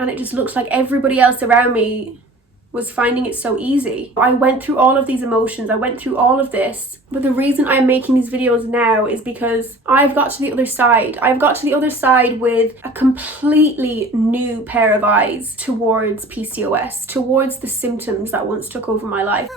and it just looks like everybody else around me was finding it so easy. I went through all of these emotions, I went through all of this, but the reason I'm making these videos now is because I've got to the other side. I've got to the other side with a completely new pair of eyes towards PCOS, towards the symptoms that once took over my life.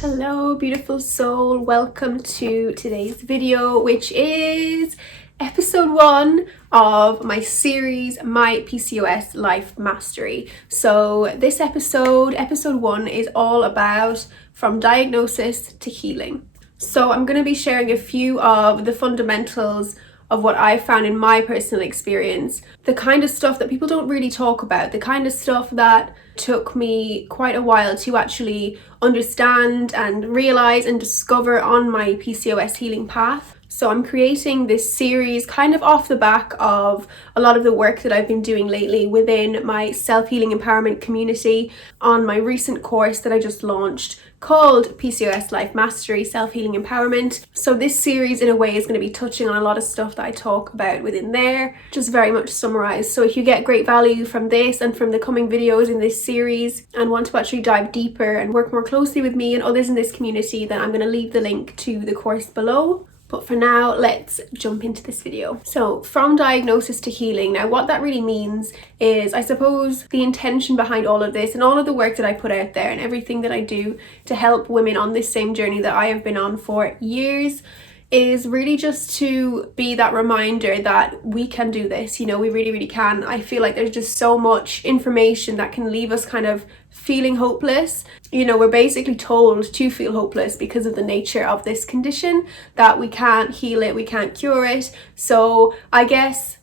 Hello, beautiful soul. Welcome to today's video, which is episode 1 of my series, My PCOS Life Mastery. So this episode 1, is all about from diagnosis to healing. So I'm going to be sharing a few of the fundamentals of what I found in my personal experience, the kind of stuff that people don't really talk about, the kind of stuff that took me quite a while to actually understand and realize and discover on my PCOS healing path. So I'm creating this series kind of off the back of a lot of the work that I've been doing lately within my self-healing empowerment community on my recent course that I just launched called PCOS Life Mastery, Self-Healing Empowerment. So this series in a way is going to be touching on a lot of stuff that I talk about within there, just very much summarized. So if you get great value from this and from the coming videos in this series and want to actually dive deeper and work more closely with me and others in this community, then I'm going to leave the link to the course below. But for now, let's jump into this video. So from diagnosis to healing. Now what that really means is, I suppose, the intention behind all of this and all of the work that I put out there and everything that I do to help women on this same journey that I have been on for years is really just to be that reminder that we can do this, you know, we really, really can. I feel like there's just so much information that can leave us kind of feeling hopeless. You know, we're basically told to feel hopeless because of the nature of this condition, that we can't heal it, we can't cure it. So I guess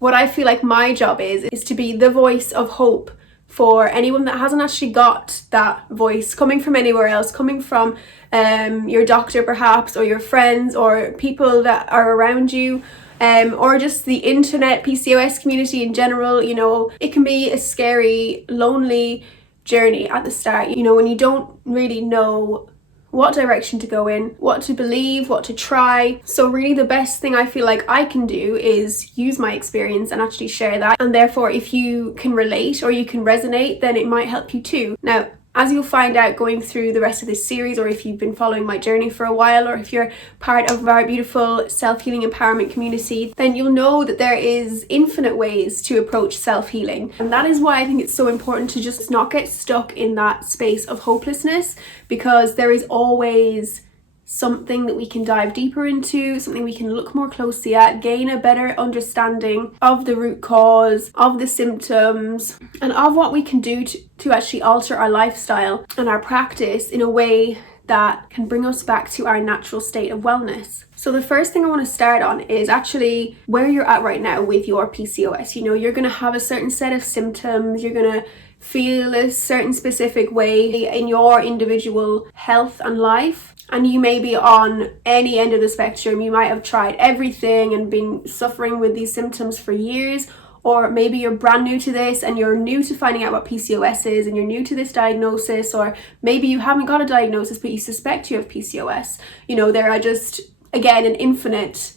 what I feel like my job is to be the voice of hope for anyone that hasn't actually got that voice coming from anywhere else, coming from your doctor perhaps, or your friends, or people that are around you, or just the internet PCOS community in general. You know, it can be a scary, lonely journey at the start, you know, when you don't really know what direction to go in, what to believe, what to try. So really the best thing I feel like I can do is use my experience and actually share that. And therefore, if you can relate or you can resonate, then it might help you too. Now, as you'll find out going through the rest of this series, or if you've been following my journey for a while, or if you're part of our beautiful self-healing empowerment community, then you'll know that there is infinite ways to approach self-healing. And that is why I think it's so important to just not get stuck in that space of hopelessness, because there is always something that we can dive deeper into, something we can look more closely at, gain a better understanding of the root cause, of the symptoms, and of what we can do to actually alter our lifestyle and our practice in a way that can bring us back to our natural state of wellness. So the first thing I want to start on is actually where you're at right now with your PCOS. You know, you're going to have a certain set of symptoms, you're going to feel a certain specific way in your individual health and life. And you may be on any end of the spectrum. You might have tried everything and been suffering with these symptoms for years, or maybe you're brand new to this and you're new to finding out what PCOS is and you're new to this diagnosis, or maybe you haven't got a diagnosis but you suspect you have PCOS. You know, there are just, again, an infinite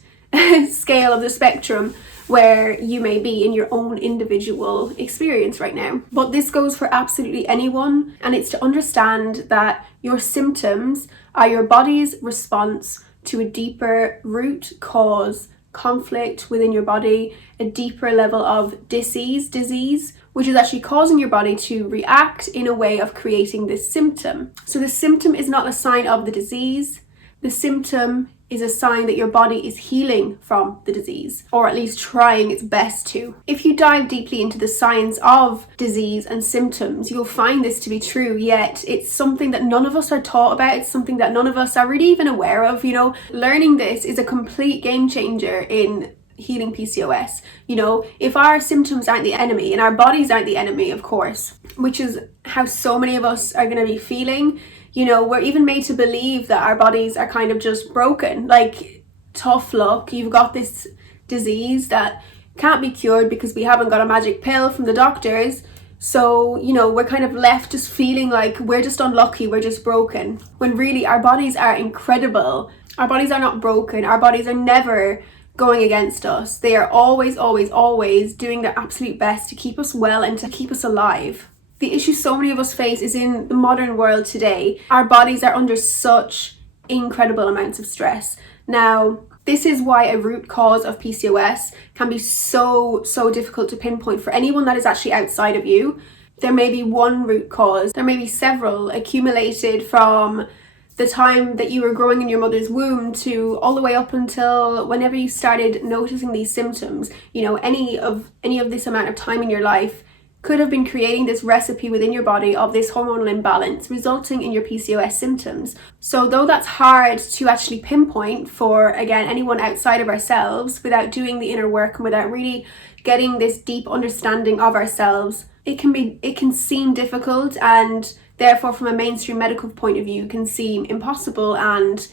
scale of the spectrum where you may be in your own individual experience right now. But this goes for absolutely anyone, and it's to understand that your symptoms are your body's response to a deeper root cause conflict within your body, a deeper level of disease, which is actually causing your body to react in a way of creating this symptom. So the symptom is not a sign of the disease. The symptom is a sign that your body is healing from the disease, or at least trying its best to. If you dive deeply into the science of disease and symptoms, you'll find this to be true, yet it's something that none of us are taught about. It's something that none of us are really even aware of. You know, learning this is a complete game changer in healing PCOS. You know, if our symptoms aren't the enemy and our bodies aren't the enemy, of course, which is how so many of us are going to be feeling. You know, we're even made to believe that our bodies are kind of just broken. Like, tough luck, you've got this disease that can't be cured because we haven't got a magic pill from the doctors. So, you know, we're kind of left just feeling like we're just unlucky, we're just broken. When really our bodies are incredible. Our bodies are not broken. Our bodies are never going against us. They are always, always, always doing their absolute best to keep us well and to keep us alive. The issue so many of us face is in the modern world today. Our bodies are under such incredible amounts of stress. Now, this is why a root cause of PCOS can be so difficult to pinpoint for anyone that is actually outside of you. There may be one root cause, there may be several accumulated from the time that you were growing in your mother's womb to all the way up until whenever you started noticing these symptoms. Any of this amount of time in your life could have been creating this recipe within your body of this hormonal imbalance, resulting in your PCOS symptoms. So though that's hard to actually pinpoint for, again, anyone outside of ourselves, without doing the inner work and without really getting this deep understanding of ourselves, it can seem difficult, and therefore from a mainstream medical point of view can seem impossible, and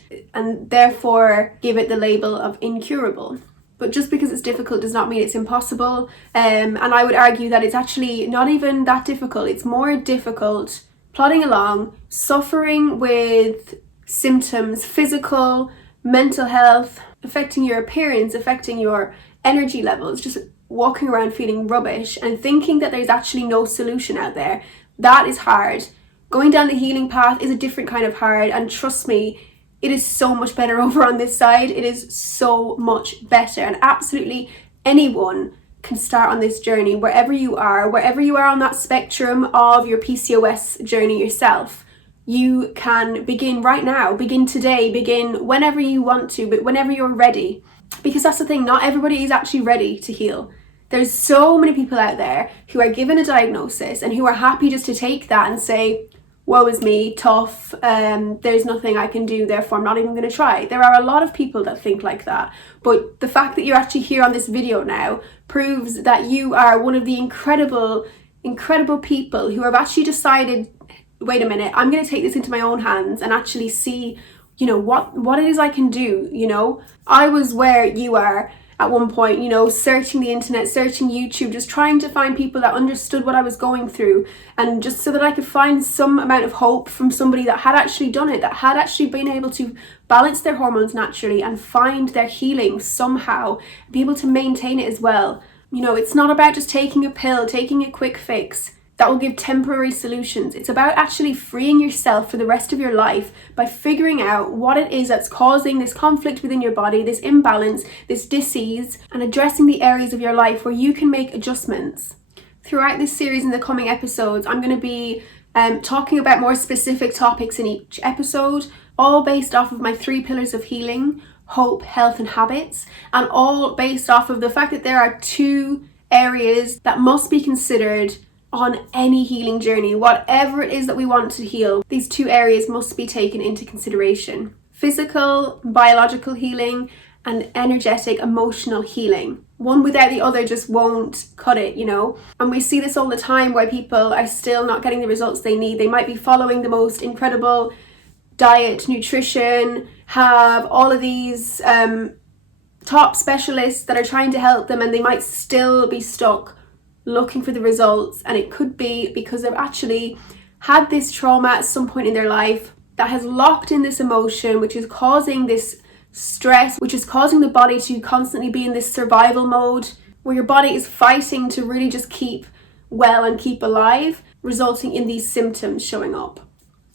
therefore give it the label of incurable. But just because it's difficult does not mean it's impossible. And I would argue that it's actually not even that difficult. It's more difficult plodding along, suffering with symptoms, physical, mental health, affecting your appearance, affecting your energy levels, just walking around feeling rubbish and thinking that there's actually no solution out there. That is hard. Going down the healing path is a different kind of hard, and trust me, it is so much better over on this side. It is so much better, and absolutely anyone can start on this journey wherever you are on that spectrum of your PCOS journey yourself. You can begin right now, begin today, begin whenever you want to, but whenever you're ready. Because that's the thing, not everybody is actually ready to heal. There's so many people out there who are given a diagnosis and who are happy just to take that and say, woe is me, tough, there's nothing I can do, therefore I'm not even going to try. There are a lot of people that think like that, but the fact that you're actually here on this video now proves that you are one of the incredible people who have actually decided, wait a minute, I'm going to take this into my own hands and actually see, what it is I can do. I was where you are at one point, searching the internet, searching YouTube, just trying to find people that understood what I was going through, and just so that I could find some amount of hope from somebody that had actually done it, that had actually been able to balance their hormones naturally and find their healing somehow, be able to maintain it as well. It's not about just taking a pill, taking a quick fix that will give temporary solutions. It's about actually freeing yourself for the rest of your life by figuring out what it is that's causing this conflict within your body, this imbalance, this disease, and addressing the areas of your life where you can make adjustments. Throughout this series in the coming episodes, I'm going to be talking about more specific topics in each episode, all based off of my 3 pillars of healing: hope, health, and habits, and all based off of the fact that there are 2 areas that must be considered on any healing journey. Whatever it is that we want to heal, these 2 areas must be taken into consideration: physical, biological healing, and energetic, emotional healing. One without the other just won't cut it, And we see this all the time where people are still not getting the results they need. They might be following the most incredible diet, nutrition, have all of these top specialists that are trying to help them, and they might still be stuck looking for the results. And it could be because they've actually had this trauma at some point in their life that has locked in this emotion, which is causing this stress, which is causing the body to constantly be in this survival mode where your body is fighting to really just keep well and keep alive, resulting in these symptoms showing up.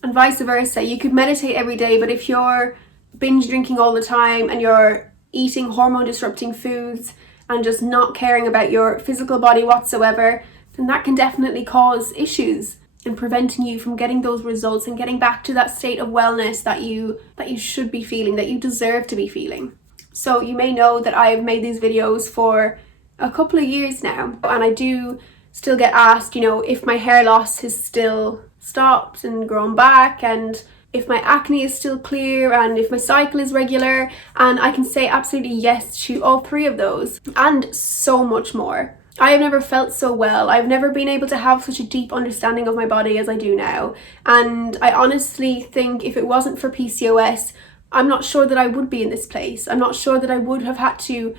And vice versa. You could meditate every day, but if you're binge drinking all the time and you're eating hormone disrupting foods and just not caring about your physical body whatsoever, then that can definitely cause issues and preventing you from getting those results and getting back to that state of wellness that you should be feeling, that you deserve to be feeling. So you may know that I have made these videos for a couple of years now, and I do still get asked, if my hair loss has still stopped and grown back, and if my acne is still clear, and if my cycle is regular, and I can say absolutely yes to all 3 of those and so much more. I have never felt so well. I've never been able to have such a deep understanding of my body as I do now, and I honestly think if it wasn't for PCOS, I'm not sure that I would be in this place. I'm not sure that I would have had to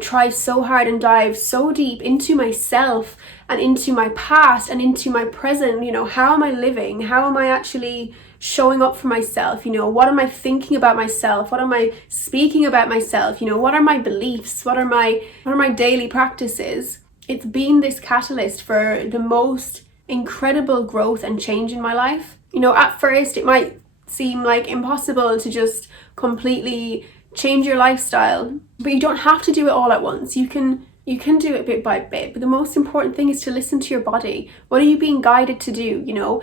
try so hard and dive so deep into myself and into my past and into my present. How am I living? How am I actually showing up for myself? What am I thinking about myself? What am I speaking about myself? What are my beliefs? What are my daily practices? It's been this catalyst for the most incredible growth and change in my life. At first it might seem like impossible to just completely change your lifestyle, but you don't have to do it all at once. You can do it bit by bit, but the most important thing is to listen to your body. What are you being guided to do?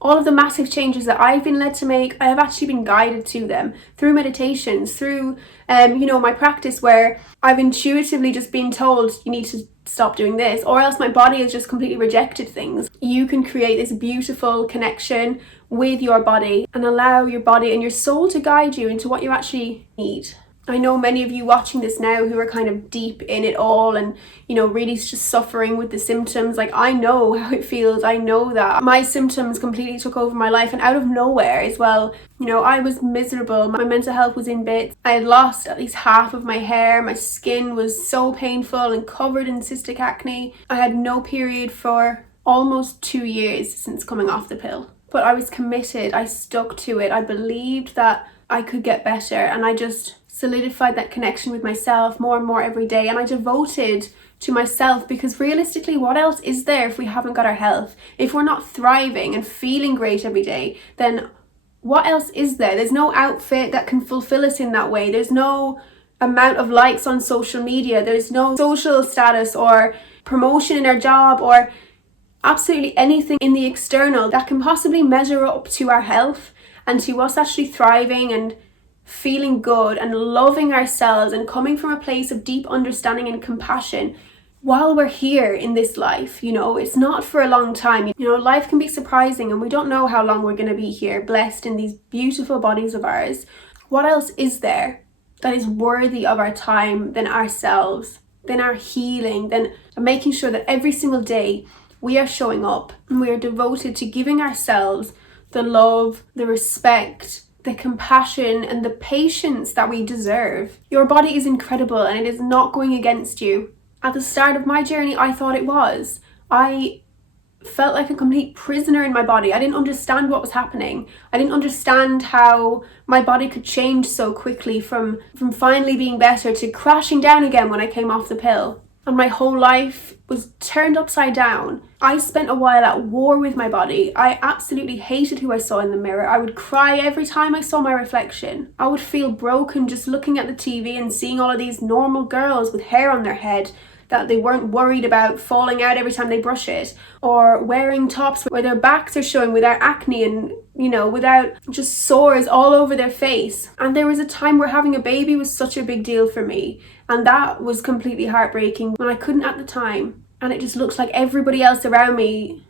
All of the massive changes that I've been led to make, I have actually been guided to them through meditations, through my practice, where I've intuitively just been told you need to stop doing this, or else my body has just completely rejected things. You can create this beautiful connection with your body and allow your body and your soul to guide you into what you actually need. I know many of you watching this now who are kind of deep in it all and, really just suffering with the symptoms. Like, I know how it feels. I know that my symptoms completely took over my life, and out of nowhere as well. I was miserable. My mental health was in bits. I had lost at least half of my hair. My skin was so painful and covered in cystic acne. I had no period for almost 2 years since coming off the pill. But I was committed. I stuck to it. I believed that I could get better, and I just solidified that connection with myself more and more every day, and I devoted to myself, because realistically, what else is there if we haven't got our health? If we're not thriving and feeling great every day, then what else is there? There's no outfit that can fulfill us in that way. There's no amount of likes on social media. There's no social status or promotion in our job or absolutely anything in the external that can possibly measure up to our health and to us actually thriving and feeling good and loving ourselves and coming from a place of deep understanding and compassion while we're here in this life. It's not for a long time. Life can be surprising, and we don't know how long we're going to be here, blessed in these beautiful bodies of ours. What else is there that is worthy of our time than ourselves, than our healing, than making sure that every single day we are showing up and we are devoted to giving ourselves the love, the respect, the compassion and the patience that we deserve. Your body is incredible, and it is not going against you. At the start of my journey, I thought it was. I felt like a complete prisoner in my body. I didn't understand what was happening. I didn't understand how my body could change so quickly from finally being better to crashing down again when I came off the pill. And my whole life was turned upside down. I spent a while at war with my body. I absolutely hated who I saw in the mirror. I would cry every time I saw my reflection. I would feel broken just looking at the TV and seeing all of these normal girls with hair on their head that they weren't worried about falling out every time they brush it, or wearing tops where their backs are showing without acne and, without just sores all over their face. And there was a time where having a baby was such a big deal for me, and that was completely heartbreaking when I couldn't at the time. And it just looked like everybody else around me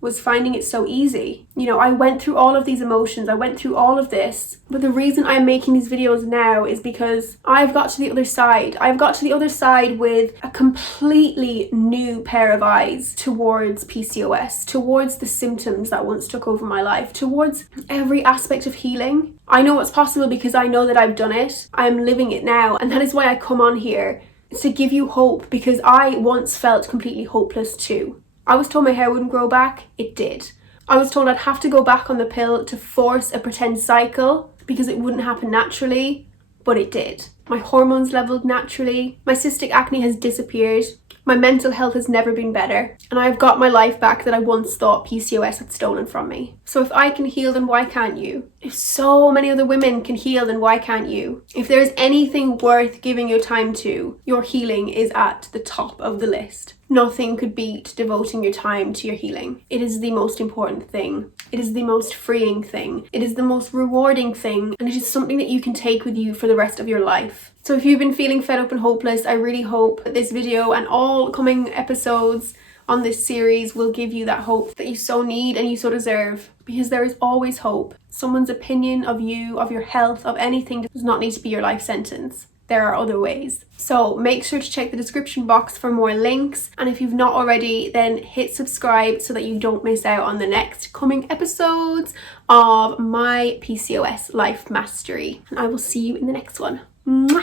was finding it so easy. I went through all of these emotions, I went through all of this, but the reason I'm making these videos now is because I've got to the other side. I've got to the other side with a completely new pair of eyes towards PCOS, towards the symptoms that once took over my life, towards every aspect of healing. I know it's possible because I know that I've done it. I'm living it now, and that is why I come on here, to give you hope, because I once felt completely hopeless too. I was told my hair wouldn't grow back. It did. I was told I'd have to go back on the pill to force a pretend cycle because it wouldn't happen naturally, but it did. My hormones leveled naturally. My cystic acne has disappeared. My mental health has never been better, and I've got my life back that I once thought PCOS had stolen from me. So if I can heal, then why can't you? If so many other women can heal, then why can't you? If there's anything worth giving your time to, your healing is at the top of the list. Nothing could beat devoting your time to your healing. It is the most important thing. It is the most freeing thing. It is the most rewarding thing, and it is something that you can take with you for the rest of your life. So if you've been feeling fed up and hopeless, I really hope that this video and all coming episodes on this series will give you that hope that you so need and you so deserve, because there is always hope. Someone's opinion of you, of your health, of anything does not need to be your life sentence. There are other ways. So make sure to check the description box for more links, and if you've not already, then hit subscribe so that you don't miss out on the next coming episodes of My PCOS Life Mastery. And I will see you in the next one. Mwah!